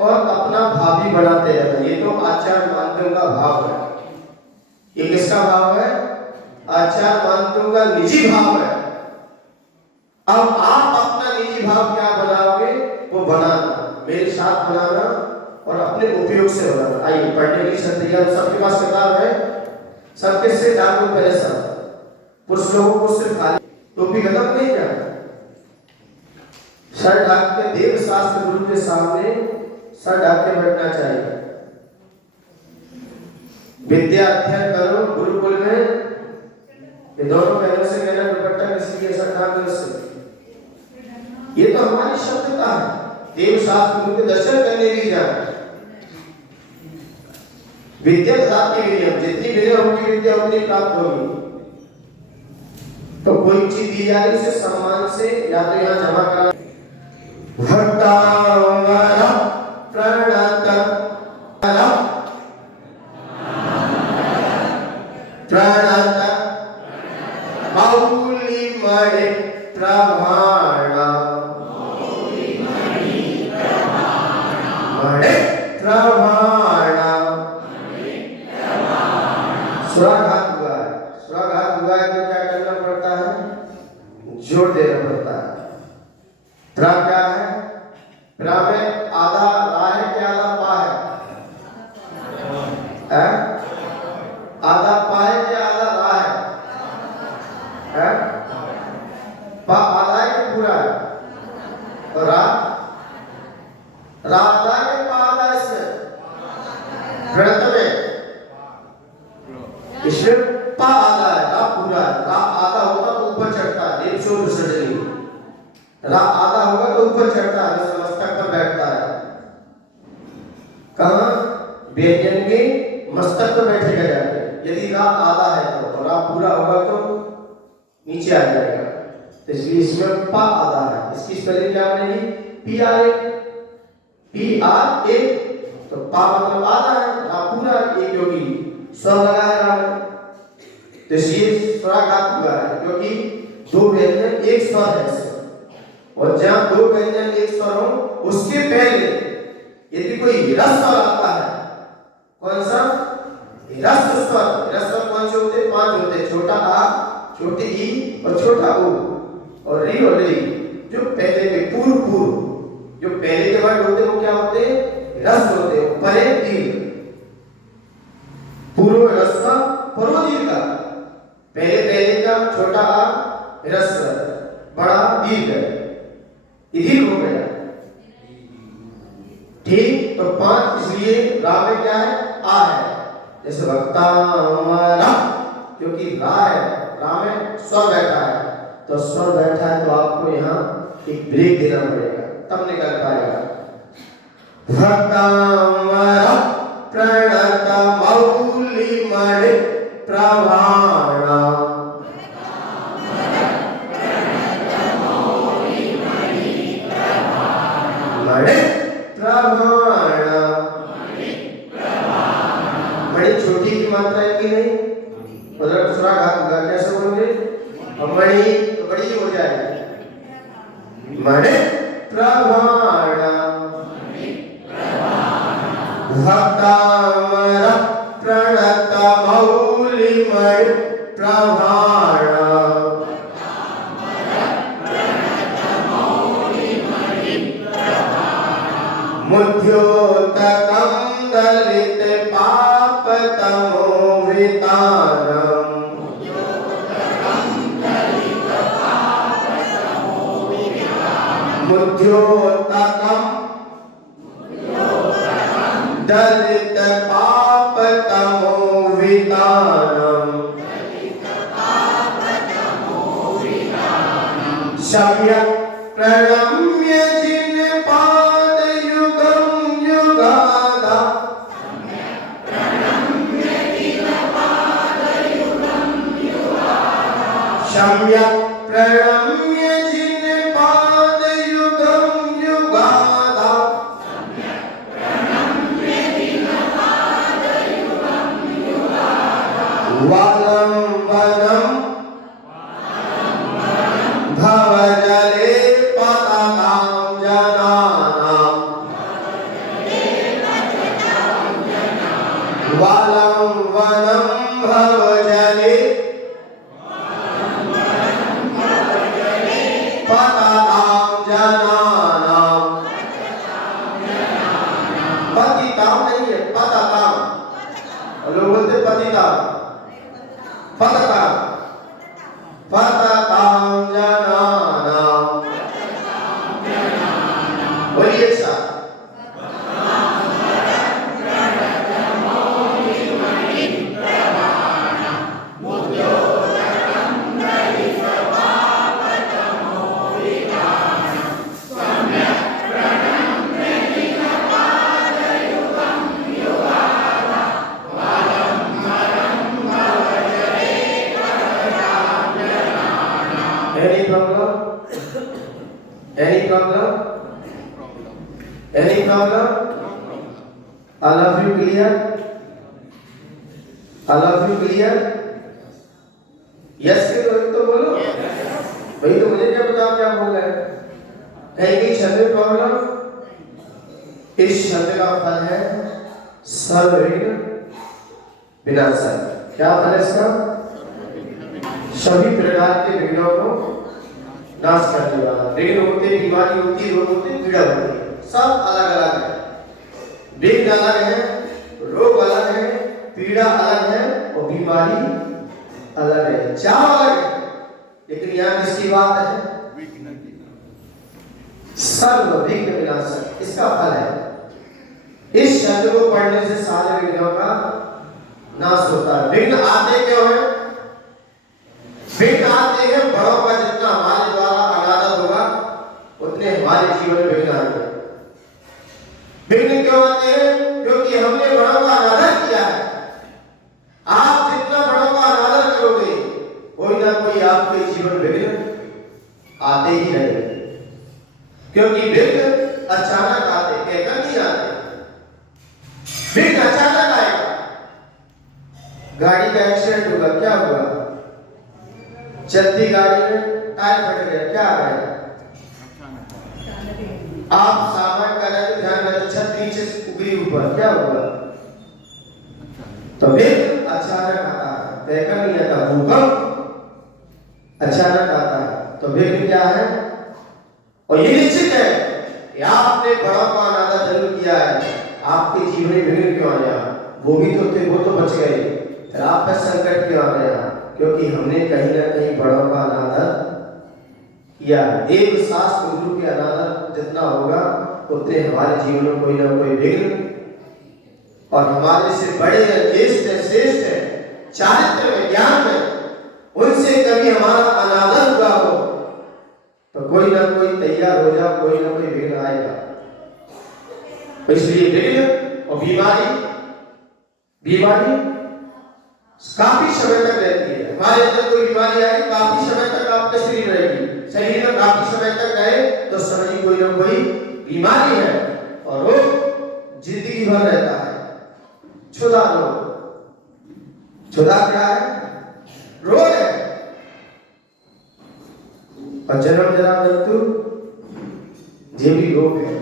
और अपना भाव भी बनाते रहेंगे। ये तो आचार्य मानतुंग का भाव है। ये किसका भाव है? आचार्य मानतुंग का निजी भाव है। अब आप अपना निजी भाव क्या बनाओगे वो बनाना, मेरे साथ बनाना और अपने उपयोग से बनाना। आइए पढ़ने के लिए तैयार। सबके पास किताब है? सबके से डालो पहले सब। कुछ लोगों को सिर्फ खाली टोपी खत्म नहीं क्या? सर ढक के देव शास्त्र गुरु के सामने सर ढक के बैठना चाहिए। विद्या अध्ययन करो गुरुकुल में। ये दोनों पहलों से कहना दुपट्टा किसी के सर ढक से। ये तो हमारी शब्दता है। देव शास्त्र गुरु के दर्शन करने भी जाए। विद्या प्राप्ति के लिए जितनी विद्या होगी विद्या उतनी प्राप्त होगी। तो कोई चीज दी जा रही है सम्मान से, या तो यहाँ जमा करा। भक्तामर प्रणत प्रणत मौलिमणि प्रमाण मणि प्रमाण। स्वाघात हुआ है। स्वाघात हुआ है तो क्या करना पड़ता है? जोड़ देना पड़ता है। प्रा क्या है? प्रा में आधा रा है कि आधा पा है? आधा पा है कि आधा रा है? पा आधा है कि पूरा है? और रा आधा है कि पा आधा है? इसमें गणित में इसमें पा आधा है, रा पूरा है। रा आधा होगा तो ऊपर चढ़ता है, देव शोध सजनी। रा आधा होगा तो ऊपर चढ़ता है, मस्तक पर बैठता है। कहाँ? व्यंजन के मस्तक पर बैठेगा जाके। यदि रा आधा है तो, और रा पूरा होगा तो नीचे आ जाएगा। तो इसलिए इसमें पा आधा है। इसकी स्पेलिंग क्या बनेगी? P R A. तो पा मतलब आधा है, रा पूरा एक योगी स्वर लगा है रा में। तो इसलिए स्वराघात हुआ है क्योंकि दो व्यंजन एक स्वर है इसमें। और जहां दो व्यंजन एक स्वर हो उसके पहले यदि कोई विरस स्वर आता है, कौन सा? विरस स्वर। विरस स्वर कौन से होते? 5 होते। छोटा आ, छोटी ई और छोटा ओ और री और री। जो पहले के पूर्व जो पहले के वर्ड होते वो क्या होते? रस होते। परे दीर्घ। पूर्व रस्व पूर्व दीर्घ का पहले का छोटा आ रस्व बड़ा दीर्घ, दीर्घ हो गया। ठीक, तो 5 इसलिए रा में क्या है, आ है। जैसे भक्तामरा, क्योंकि रा है, रा में स्वर बैठा है, तो स्वर बैठा है तो आपको यहाँ एक ब्रेक देना पड़ेगा, तब निकल पाएगा। भक्तामरा प्रणत मौली मणि प्रवाणा, मणि प्रवाणा, मणि छोटी की मात्रा है कि नहीं, उधर दूसरा घात कैसे बोलोगे, मणि तो बड़ी हो जाएगी, मणि प्रवाणा, भक्तामरा प्रणत मौली मणि प्रवाणा, मुद्योतकं दलित पापतमो वितानम्, मुद्योतकं दलित पापतमो वितानम्, सम्यक् प्रणम्य जिन पाद युगं युगादा, सम्यक् प्रणम्य जिन पाद युगं युगादा, वालं वनं भवजले पततां जनानां, वालं वनं भवजले पततां जनानां, पतितां नहीं है, पततां, लोग बोलते पतितां, पततां, पततां जनानां, बोलिए एक साथ, any problem? Any problem? Any problem? All of you clear? All of you clear? Yes के तो बोलो, भाई तो मुझे क्या पता आप क्या बोल रहे हैं। कहीं शब्द में प्रॉब्लम, इस शब्द का फल है सर्वविघ्न विनाशक। क्या फल है इसका? सभी प्रकार के विघ्नों को नाश करने वाला। विघ्न होते, बीमारी होती, रोग होते, पीड़ा होती, सब अलग अलग है। विघ्न अलग है, रोग अलग है, पीड़ा अलग है और बीमारी अलग है, चार अलग है। लेकिन यहाँ किसकी बात है? सर्व विघ्न विनाशक, इसका फल है। इस शब्द को पढ़ने से सारे विघ्नों का नाश होता है। विघ्न आते क्यों है? विघ्न आते हैं बड़ों का जितना हमारे द्वारा अनादर होगा उतने हमारे जीवन में विघ्न आएंगे। विघ्न क्यों आते हैं? क्योंकि हमने बड़ों का अनादर किया है। आप जितना बड़ों का अनादर करोगे कोई ना कोई आपके जीवन में विघ्न आते ही रहेंगे। क्योंकि विघ्न अचानक आते, कहकर नहीं आते। विघ्न अचानक आएगा। गाड़ी का एक्सीडेंट होगा, क्या हुआ? चलती गाड़ी में टायर फट गया, क्या आ गया? आप सामान का ध्यान रखें, छत नीचे उगरी ऊपर, क्या हुआ? तो विघ्न अचानक आता है, कहकर नहीं आता। भूकंप अचानक आता है, तो विघ्न क्या है? और ये निश्चित है कि आपने बड़ों का अनादर जरूर किया है। आपके जीवन में विघ्न क्यों आया? वो भी तो थे, वो तो बच गए, फिर आप पर संकट क्यों आ गया? क्योंकि हमने कहीं ना कहीं बड़ों का अनादर किया है। एक शास्त्र गुरु के अनादर जितना होगा उतने हमारे जीवन में कोई ना कोई विघ्न और हमारे से बड़े ज्येष्ठ श्रेष्ठ चारित्र में ज्ञान में उनसे कभी हमारा अनादर हुआ हो तो कोई ना कोई तैयार हो जाओ, कोई ना कोई विघ्न आएगा। इसलिए विघ्न और बीमारी काफी समय तक रहती है। हमारे अंदर कोई बीमारी आई काफी समय तक आपका शरीर रहेगी, शरीर में काफी समय तक रहे तो समझिए कोई ना कोई बीमारी है और रोग जिंदगी भर रहता है। क्षुधा रोग, क्षुधा क्या है? रोग है। और जन्म जरा मृत्यु ये भी रोग है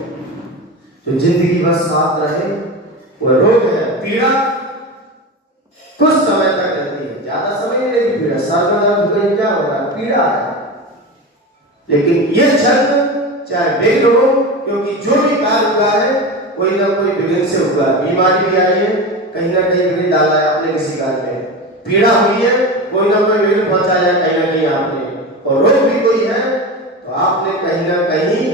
जो जिंदगी भर साथ रहे, वो रोग है। पीड़ा कुछ समय तक रहती है, ज्यादा समय नहीं रहेगी पीड़ा। सर में दर्द हुआ क्या हो रहा है? पीड़ा है। लेकिन ये जन्म चाहे विघ्न हो, क्योंकि जो भी कार्य हुआ है कोई ना कोई विघ्न से हुआ। बीमारी भी आई है, कहीं ना कहीं विघ्न डाला है आपने किसी कार्य में। पीड़ा हुई है, कोई ना कोई विघ्न पहुंचाया है कहीं ना कहीं आपने। और रोग भी कोई है तो आपने कहीं ना कहीं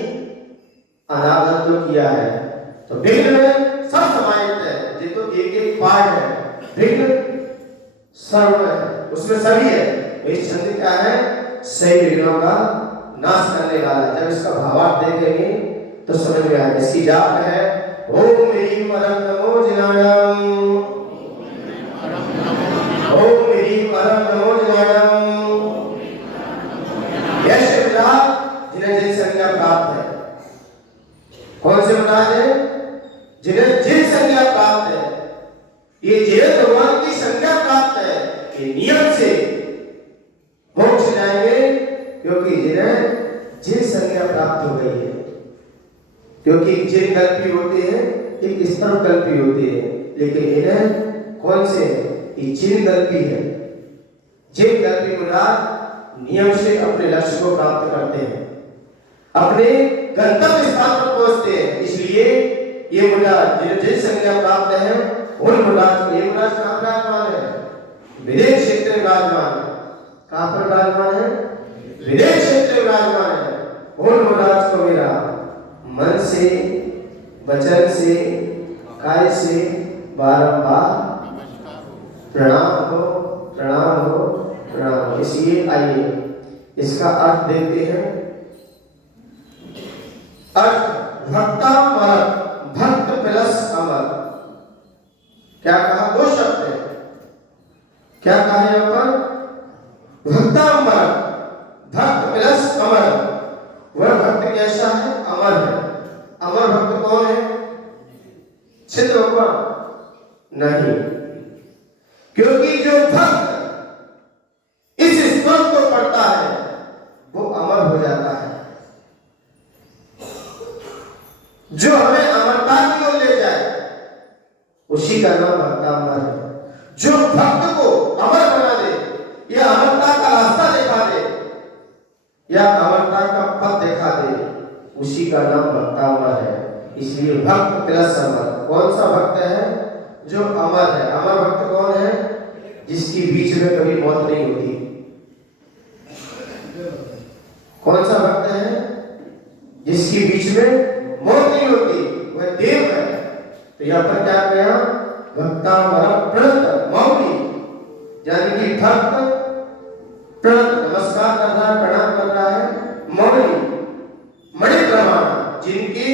अनादर तो किया है। तो विघ्न में सब समाहित है, ये तो एक एक पार्ट है। विघ्न सर्व है, उसमें सभी है। इस छंद क्या है? सही विघ्नों का नाश करने वाला। जब इसका भावार्थ देखेंगे तो समझ में आएगा। इसकी जाप है ओम ह्रीं परम नमो जिनाणम, ओम ह्रीं परम नमो जिनाणम। यह शिवराज जिन्हें जिन संज्ञा प्राप्त है। कौन से महाराज है? जिन्हें जिन संज्ञा प्राप्त है। ये जिन्हें भगवान की संज्ञा प्राप्त है, ये नियम से मोक्ष जाएंगे, क्योंकि जिन्हें जिन संज्ञा प्राप्त हो गई है। क्योंकि जिन कल्पी होते हैं, एक स्तंभ कल्पी होते हैं, लेकिन इन्हें कौन से? ये जिन कल्पी है। जिन कल्पी मुराद नियम से अपने लक्ष्य को प्राप्त करते हैं, अपने गंतव्य स्थान पर पहुंचते हैं। इसलिए ये मुराद जिन्हें जिन संज्ञा प्राप्त है, उन मुराद ये मुराद कहाँ विराजमान है? विदेश क्षेत्र में विराजमान है। कहाँ पर विराजमान है? विदेश क्षेत्र में विराजमान है। उन मुराद को मेरा मन से, वचन से, काय से बारंबार प्रणाम हो, प्रणाम हो, प्रणाम हो। इसलिए आइए इसका अर्थ देखते हैं। अर्थ भक्तामर, भक्त प्लस अमर। क्या कहा? दो शब्द है। क्या कहा यहाँ पर? भक्तामर, भक्त प्लस अमर। वह भक्त कैसा है? अमर है। अमर भक्त कौन है? सिद्ध भगवान नहीं, क्योंकि जो भक्त इस स्तोत्र को पढ़ता है वो अमर हो जाता है। जो हमें अमरता की ओर ले जाए उसी का नाम भक्तामर है। जो भक्त को अमर बना दे या अमरता का रास्ता दिखा दे या अमरता का पथ दिखा दे, उसी का नाम भक्तामर है। इसलिए भक्त प्लस अमर। कौन सा भक्त है? जो अमर है। अमर भक्त कौन है? जिसकी बीच में कभी मौत नहीं होती। कौन सा भक्त है? जिसकी बीच में मौत नहीं होती, वह देव है। तो यहाँ पर क्या कहा? भक्तामर प्रणत मौली, यानी कि भक्त प्रणत नमस्कार कर रहा है, प्रणाम कर रहा है। मौली मणि प्रमाण, जिनकी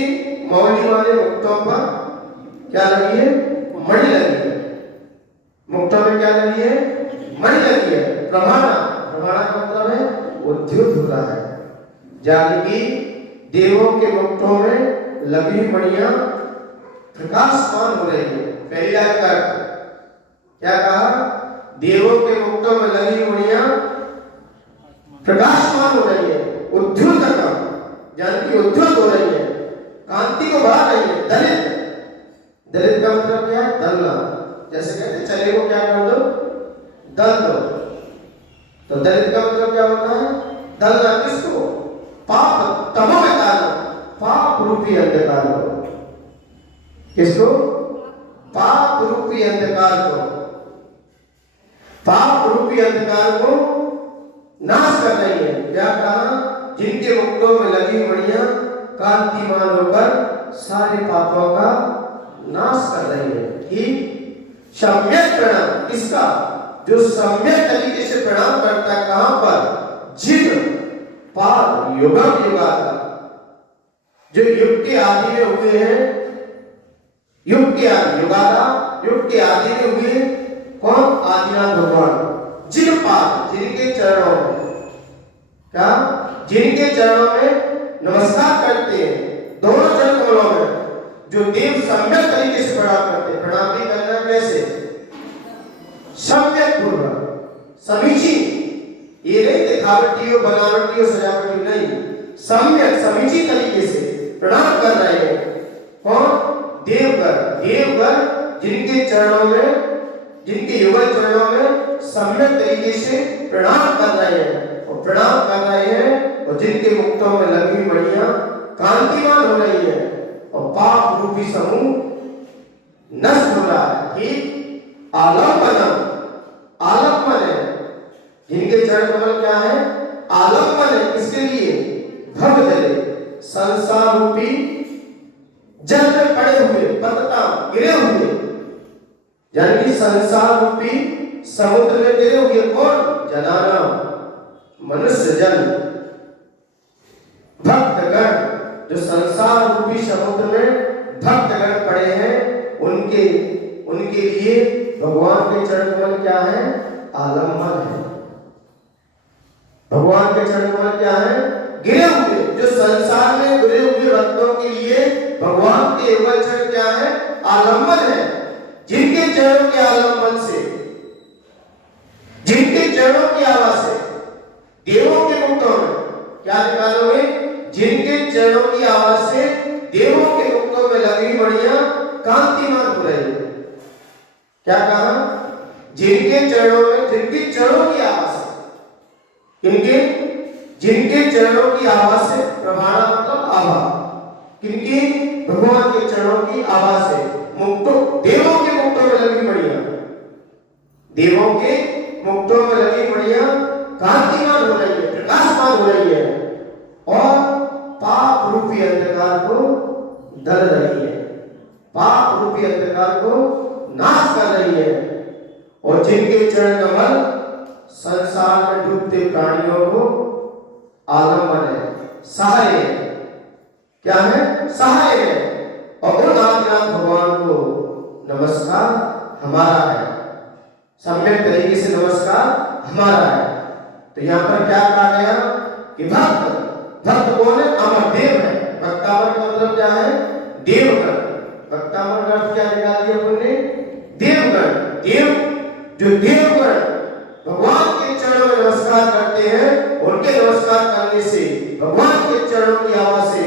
मौली वाले मुक्तों पर क्या लगी है? मणि लगी है। मुक्तों में क्या लगी है? मणि लगी है। प्रमाणा, प्रमाणा का मतलब है उद्युत हो रहा है, यानी कि देवों के मुक्तों में लगी मणियां प्रकाशमान हो रही है। पहली लाइन का क्या कहा? देवों के मुक्तों में लगी मणियां प्रकाशमान हो रही है। उद्युत का यानी कि उद्युत हो रही है, कांति को बढ़ा रही है। दलित, दलित का मतलब क्या है? दलना। जैसे कहते चले को क्या कर दो? दल दो। तो दलित का मतलब क्या होता है? दलना। किसको? पाप तमो में डालो, पाप रूपी अंधकार को। किसको? पाप रूपी अंधकार को। पाप रूपी अंधकार को नाश कर रही है। क्या कहा? जिनके मुक्तों में लगी मणियां कांतिमान होकर सारे पापों का नाश कर रही है। ठीक, सम्यक प्रणाम किसका? जो सम्यक तरीके से प्रणाम करता है। कहां पर? जिन पाद युगम युगाता, जो युग के आदि में हुए हैं, युग के आदि युगाता, युग के आदि में हुए कौन? आदिनाथ भगवान। जिन पाद, जिनके चरणों में, क्या? जिनके चरणों में नमस्कार करते हैं, दोनों चरण कमलों में, जो देव सम्यक तरीके से प्रणाम करते हैं। प्रणाम भी करना कैसे? सम्यक पूर्वक, समीचीन, ये नहीं दिखावटी और बनावटी और सजावटी नहीं, सम्यक समीचीन तरीके से प्रणाम कर रहे हैं। कौन? देवगण। देवगण जिनके चरणों में, जिनके युगल चरणों में सम्यक तरीके से प्रणाम कर रहे हैं और प्रणाम कर रहे हैं, और जिनके मुक्तों में लगी मणियां कांतिमान हो रही है और पाप रूपी समूह नष्ट हो रहा है। ठीक, आलम्बनम, आलम्बन है, जिनके चरण कमल क्या है? आलम्बन है। किसके लिए? भव जले, संसार रूपी जल में पड़े हुए, पतता गिरे हुए, यानी संसार रूपी समुद्र में गिरे हुए। कौन? जनानाम, मनुष्य जन, भक्तगण, जो संसार रूपी समुद्र में भक्तगण पड़े हैं, उनके लिए भगवान के चरण कमल क्या है? आलम्बन है। भगवान के चरण कमल क्या है? गिरे हुए। जो संसार में गिरे हुए भक्तों के लिए भगवान के युगल चरण क्या है? आलम्बन है। जिनके चरणों के आलम्बन से, जिनके चरणों की आवाज से देवों के मुक्तों में क्या निकालोगे? जिनके चरणों की आवाज से देवों के मुक्तों में लगी मणियां कांतिमान हो रही है। क्या कहा? जिनके चरणों में, जिनके चरणों की आवाज से, किनके? जिनके चरणों की आवाज से, प्रभाणा मतलब आभा, किनके? भगवान के चरणों की आवाज से मुक्तों, देवों के मुक्तों में लगी मणियां, देवों के मुक्तों में लगी मणियां कांतिमान हो रही है, प्रकाशमान हो रही है, और पाप रूपी अंधकार को दल रही है, पाप रूपी अंधकार को नाश कर रही है। और जिनके चरण कमल संसार में डूबते प्राणियों को आलम्बन है, सहाय है। क्या है? सहाय है। और उन आदिनाथ भगवान को नमस्कार हमारा है, सम्यक तरीके से नमस्कार हमारा है। तो यहाँ पर क्या कहा गया कि भक्त, भक्त कौन है? अमर देव है। भक्तावर का मतलब क्या है? देवगण। भक्तावर का अर्थ क्या निकाल दिया हमने? देवगण। देव, जो देवगण भगवान के चरणों में नमस्कार करते हैं, उनके नमस्कार करने से, भगवान के चरणों की आवाज से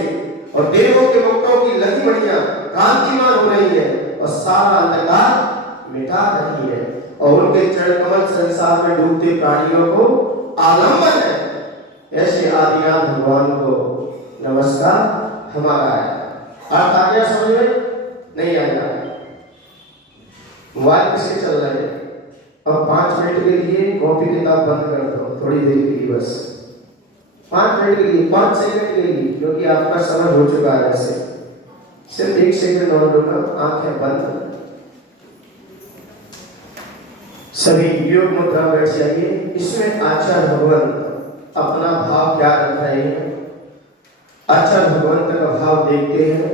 और देवों के मुक्तों की लगी मणियां कांतिमान हो रही है और सारा अंधकार मिटा रही है, और उनके चरण कमल संसार में डूबते प्राणियों को आलम्बन है। ऐसे आदिनाथ भगवान को नमस्कार हमारा है। आप आ गया समझ में? नहीं आया? मोबाइल किसके चल रहे हैं? अब 5 मिनट के लिए कॉपी किताब बंद कर दो, थोड़ी देर के लिए, बस 5 मिनट के लिए, 5 सेकंड के लिए, क्योंकि आपका समय हो चुका है। ऐसे सिर्फ 1 सेकंड और रुको, आंखें बंद, सभी योग मुद्रा बैठ जाइए। इसमें आचार्य भगवंत अपना भाव क्या रख रहे हैं, आचार्य भगवंत का भाव देखते हैं,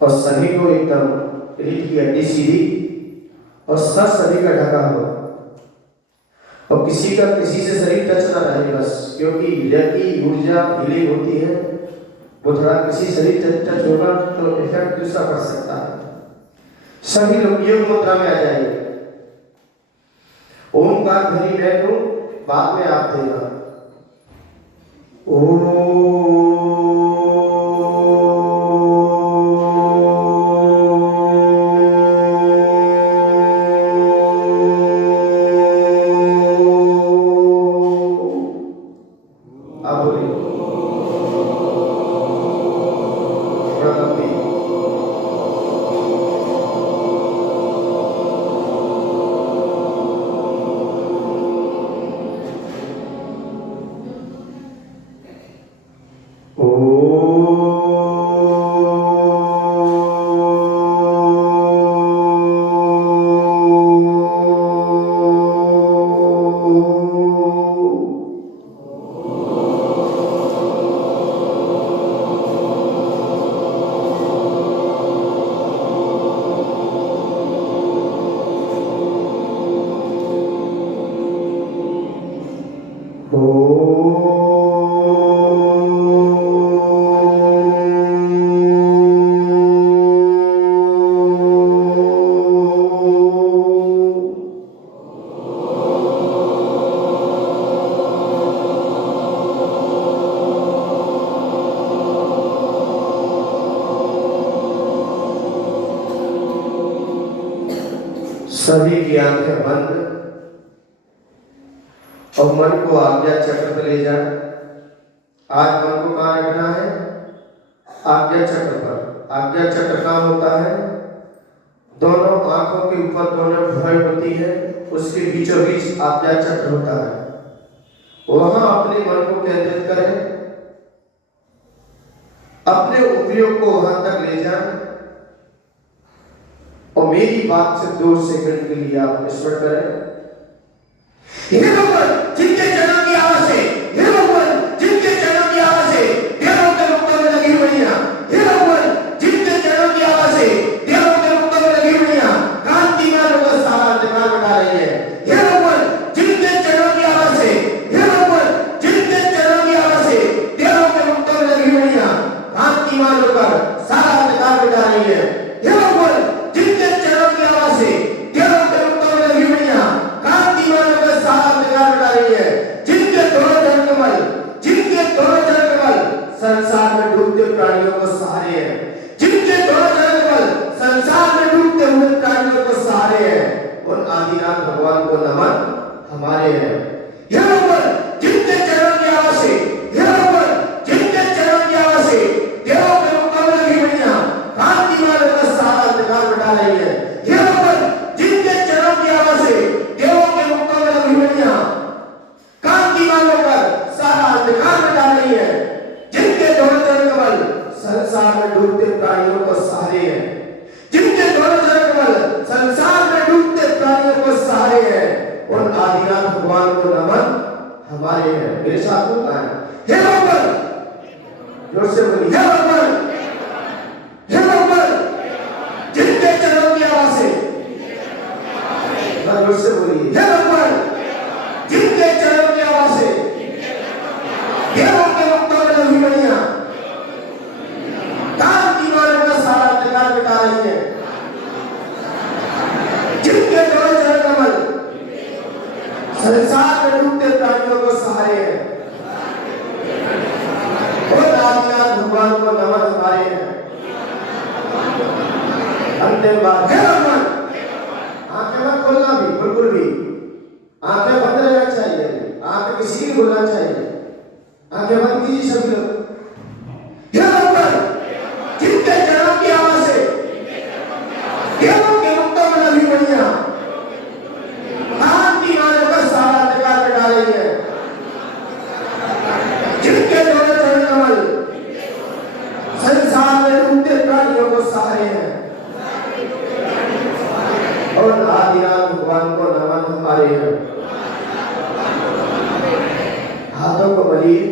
और सभी को एकदम रीढ़ की हड्डी सीधी और सर सभी का ढका हुआ, और किसी का किसी से शरीर टच ना रहे बस, क्योंकि की ऊर्जा हीलिंग होती है, वो थोड़ा किसी शरीर टच होगा तो इफेक्ट दूसरा पड़ सकता है। सभी लोग योग मुद्रा में आ जाइए। ओमकार ध्वनि मैं दूं, बाद में आप देना। ओम सभी की आंखें बंद और मन को आज्ञा चक्र पर ले जाए। आज मन को कहाँ रखना है? आज्ञा चक्र पर। आज्ञा चक्र कहाँ होता है? दोनों आंखों के ऊपर दोनों भुजाएं होती है, उसके बीचों बीच आज्ञा चक्र होता है। वहां अपने मन को केंद्रित करें, अपने उपयोग को वहां तक ले जाएं और मेरी बात से 2 सेकंड के लिए आप स्मरण करें। हे भगवान, जिनके चरणों की आवाज से, हे भगवान, जिनके चरणों की आवाज से देवों के मुक्तों में लगी हुई है। हे भगवान, जिनके चरणों की आवाज से देवों के मुक्तों में लगी हुई है, कांति में लोग सारा अंधकार मिटा रही है। हे भगवान, जिनके चरणों की आवाज से, हे भगवान, जिनके चरणों की आवाज से देवों के मुक्तों में लगी हुई है, कांति में लोग सारा अंधकार मिटा रही है। हे भगवान, जिनके चरणों की आवाज से देवों के मुक्तों में लगी हुई है, कांति में लोग सारा अंधकार मिटा रही है। जिनके दोनों चरण कमल, जिनके दोनों चरण कमल संसार में डूबते प्राणियों को सहारे हैं। जिनके दोनों चरण कमल संसार में डूबते हुए प्राणियों को सहारे हैं, उन आदिनाथ भगवान को नमन हमारे हैं। हे भगवान, जिनके चरणों की आवाज से, हे भगवान, जिनके चरणों की आवाज से देवों के मुक्तों में लगी हुई है, कांति में लोग सारा अंधकार मिटा रही है। हे भगवान, जिनके चरणों की आवाज से देवों के मुक्तों में लगी हुई है, कांति में लोग सारा अंधकार मिटा रही है। जिनके दोनों चरण कमल संसार में डूबते प्राणियों को सहारे हैं। जिनके दोनों चरण कमल संसार में डूबते प्राणियों को सहारे हैं, उन आदिनाथ भगवान को नमन हमारे हैं। मेरे साथ होता है, हे भगवान, जोर से बोलिए, हे भगवान, हे भगवान, जिनके चरणों की आवाज से, जोर से बोलिए, हे भगवान, जिनके चरणों की आवाज से देवों के मुक्तों में लगी हुई है, कांति में लोग सारा अंधकार मिटा रही है। जिनके दोनों चरण कमल संसार में डूबते प्राणियों को सहारे हैं, और आदिनाथ भगवान को नमन हमारे हैं। अंतिम बात, हे भगवान, आंखें मत खोलना भी, बिल्कुल भी आंखें बंद रहना चाहिए, आंखें किसी की खोलना चाहिए। आंखें बंद कीजिए सभी लोग। हे भगवान, जिनके चरणों की आवाज से देवों के मुक्तों में लगी हुई है, कांति में लोग सारा अंधकार मिटा रही है। जिनके दोनों चरण कमल संसार में डूबते प्राणियों को सहारे हैं, और आदिनाथ भगवान को नमन हमारे हैं। हाथों को बलिए।